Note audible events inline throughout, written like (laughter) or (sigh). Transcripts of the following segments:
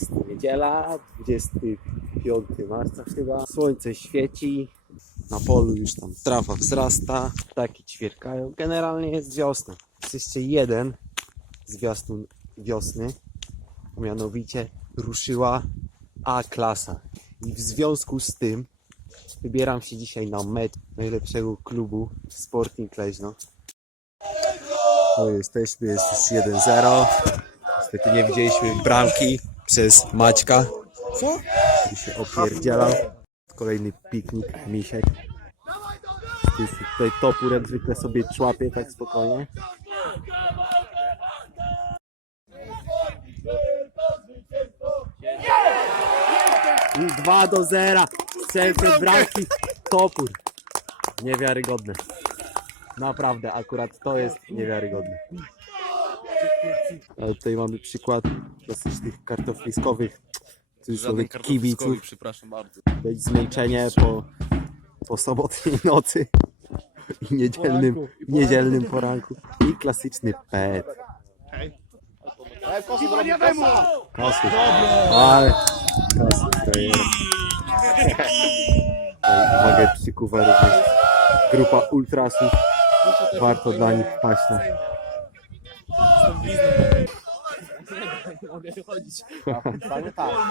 Jest niedziela, 25 marca chyba. Słońce świeci, na polu już tam trawa wzrasta, ptaki ćwierkają. Generalnie jest wiosna. Jest jeden zwiastun wiosny, mianowicie ruszyła A-klasa. I w związku z tym wybieram się dzisiaj na mecz najlepszego klubu Sporting Leźno. No jesteśmy, jest już 1-0. Niestety nie widzieliśmy bramki przez Maćka, Co? który się opierdzielał. Kolejny piknik, misiek. Jest tutaj topór jak zwykle sobie człapie tak spokojnie. I 2 do 0. Strzelce bramki. Topór. Niewiarygodne. Naprawdę, akurat to jest niewiarygodne. Ale tutaj mamy przykład klasycznych kartofliskowych cudzysłowie kibiców. przepraszam bardzo. Być zmęczenie po, po sobotniej (laughs) nocy i niedzielnym, niedzielnym poranku. I klasyczny pet. Kasy. Ale kasy to jest. Tutaj Uwagę przykuwa również grupa ultrasów. Warto dla nich wpaść na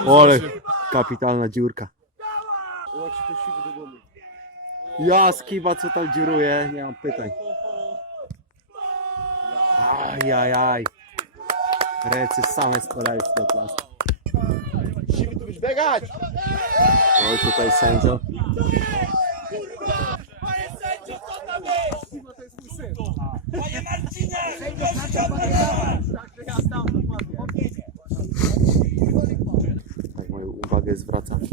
Ole, kapitalna dziurka. Ja skiba co tam dziuruje, nie mam pytań. Ajajaj. Ręce same spadają do plastu. Siwy tu byś biegać! Oj tutaj sędzio. Tak moją zwraca.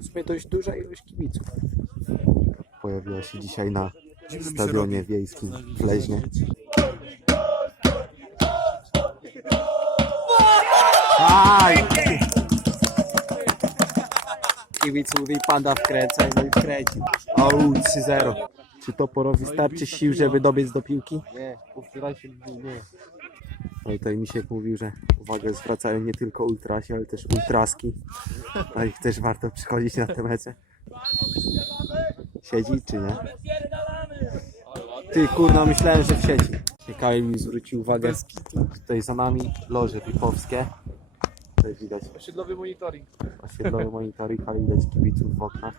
W sumie dość duża ilość kibiców. Pojawiła się dzisiaj na stadionie wiejskim w Leźnie. Aj! Kibic mówi panda wkręcaj, no i wkręcił. Au, 3-0. Czy toporowi starczy sił, żeby dobiec do piłki? Nie, powczoraj się nie. No i tutaj Misiek mówił, że uwagę zwracają nie tylko ultrasi, ale też ultraski. No i też warto przychodzić na te mecze. Siedzi czy nie? Ty kurno, myślałem, że w sieci. Ciekawie mi zwrócił uwagę. Tutaj za nami loże pipowskie. Tutaj widać Osiedlowy monitoring. osiedlowy monitoring, ale widać kibiców w oknach.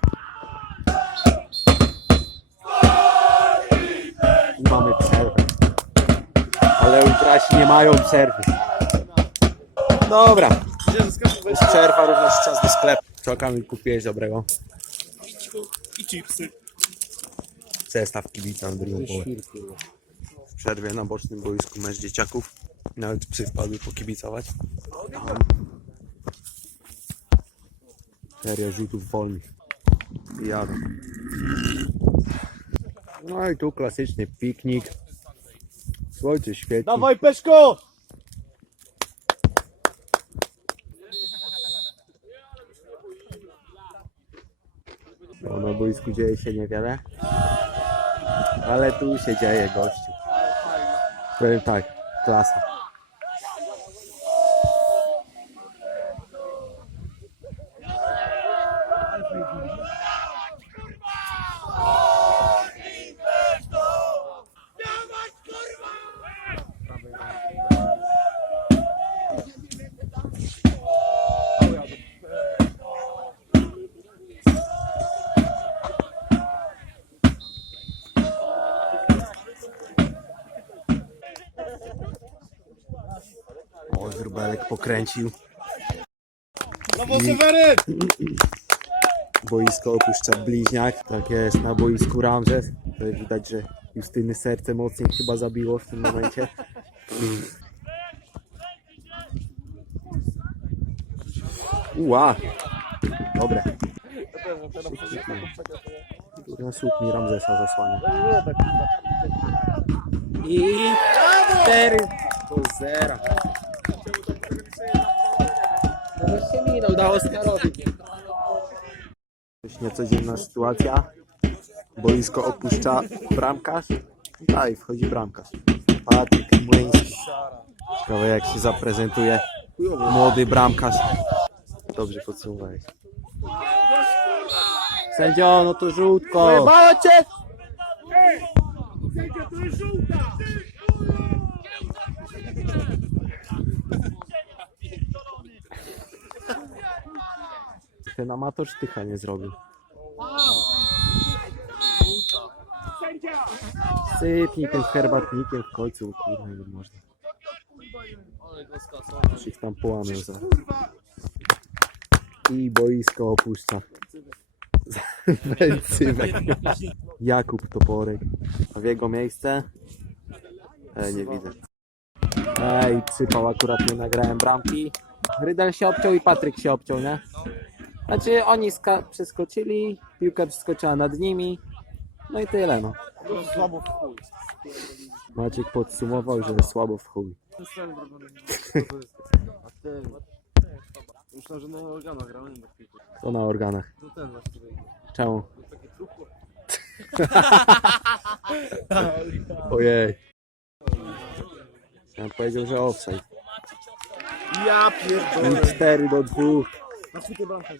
I mamy przerwę. Ale ultrasi nie mają przerwy. Dobra, jest przerwa, również czas do sklepu. Co mi kupiłeś dobrego? i chipsy. Zestaw kibica na drugą połowę. W przerwie na bocznym boisku mecz dzieciaków. Nawet psy wpadły pokibicować. Tam. Seria rzutów wolnych. I Jadą. No i tu klasyczny piknik. Słońce świeci. Dawaj Peszko! No, na boisku dzieje się niewiele. Ale tu się dzieje gościu. Powiem tak, klasa. Pokręcił. Seweryn! Boisko opuszcza bliźniak. Tak jest, na boisku Ramzes. Tutaj widać, że Justyny serce mocniej chyba zabiło w tym momencie. Ua! Dobre. Kurwa, słup mi Ramzesa zasłania. I 4 do 0. dał Oskarowi. Dość niecodzienna sytuacja. Boisko opuszcza bramkarz. A i wchodzi bramkarz. Patryk Młyński. Ciekawe jak się zaprezentuje młody bramkarz dobrze podsumowałeś. Sędzio, no to żółtko. Pojebało cię! Ten amator sztycha nie zrobił. Sypnij tym herbatnikiem w końcu, kurwa, nie można. Już ich tam połamią za. I boisko opuszcza. (laughs) Węcywek. Jakub Toporek. A w jego miejsce? E, nie widzę. Ej, przypał akurat nie nagrałem bramki. Rydel się obciął i Patryk się obciął, nie? Znaczy oni ska- przeskoczyli, piłka przeskoczyła nad nimi. No i tyle no. Słabo w chuj. Maciek podsumował, że słabo w chuj. A ty... Myślałem, że na organach grałem do piłki. To na organach. To ten właściwie. Czemu? To takie truchło. (laughs) Ojej. Ja powiedział, że offside. Ja pierdolę. 4 do 2.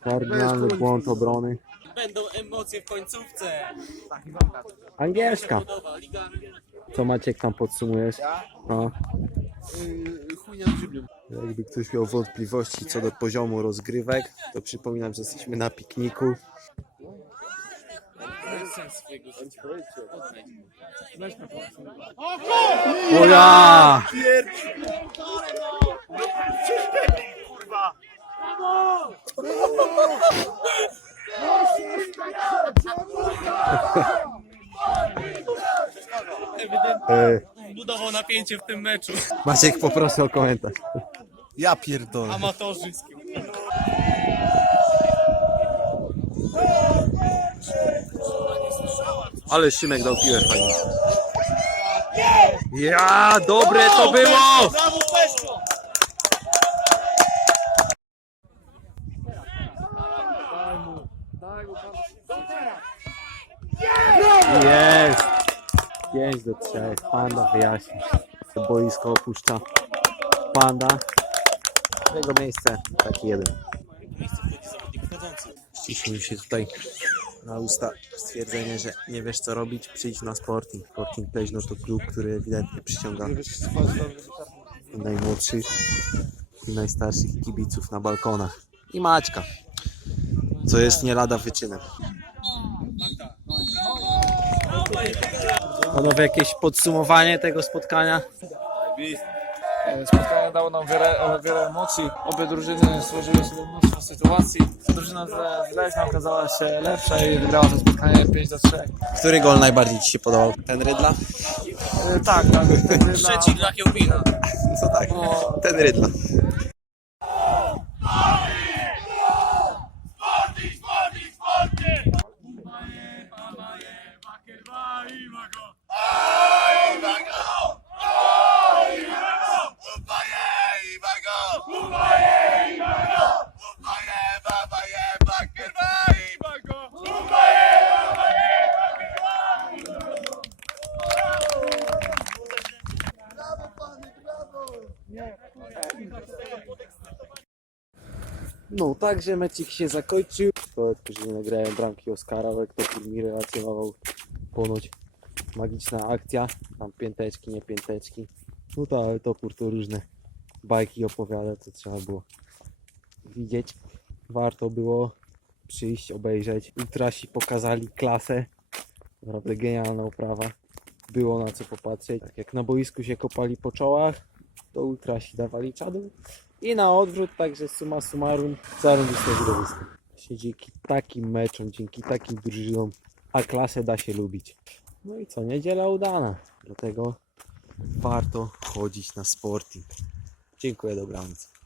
Kardynalny błąd obrony. Będą emocje w końcówce. Angielska. Co Maciek tam podsumujesz? No. Yy. Jakby ktoś miał wątpliwości co do poziomu rozgrywek, to przypominam, że jesteśmy na pikniku. Sens swojego życia. Oddaj. O ja! E, Budował napięcie w tym meczu. Maciek poproszę o komentarz. Ja pierdolę. Amatorzyński. Ale Szymek dał piłę fajnie. Ja, dobre to było! Brawo, Peszko! Jest! 5 do 3. Panda wyjaśni. Boisko opuszcza. Panda. Jego miejsce taki jeden. Ściśnij się tutaj na usta stwierdzenie, że nie wiesz co robić, przyjdź na Sporting. Sporting Pleźno to klub, który ewidentnie przyciąga najmłodszych i najstarszych kibiców na balkonach. I Maćka, co jest nie lada wyczynem. Panowie, jakieś podsumowanie tego spotkania? Spotkanie dało nam wiele, wiele emocji. Obie drużyny złożyły sobie mnóstwo sytuacji. Drużyna z Leśna okazała się lepsza i wygrała to spotkanie 5 do 3. Który gol najbardziej Ci się podobał? Ten Rydla? E, Tak, tak. wtedy na- Trzeci dla Kiełbina. No tak, ten Rydla. No, także mecik się zakończył. To później nagrałem bramki Oskara, kto mi relacjonował ponoć magiczna akcja. Tam pięteczki, nie pięteczki. No to, ale to różne bajki opowiada, to trzeba było widzieć. Warto było przyjść, obejrzeć. Ultrasi pokazali klasę. Naprawdę genialna oprawa. Było na co popatrzeć. Tak jak na boisku się kopali po czołach, to ultrasi dawali czadu. I na odwrót, także summa summarum, zarąbiste widowisko. Właśnie dzięki takim meczom, dzięki takim drużynom, a klasę da się lubić. No i co, niedziela udana. Dlatego warto chodzić na sporting. Dziękuję, dobranoc.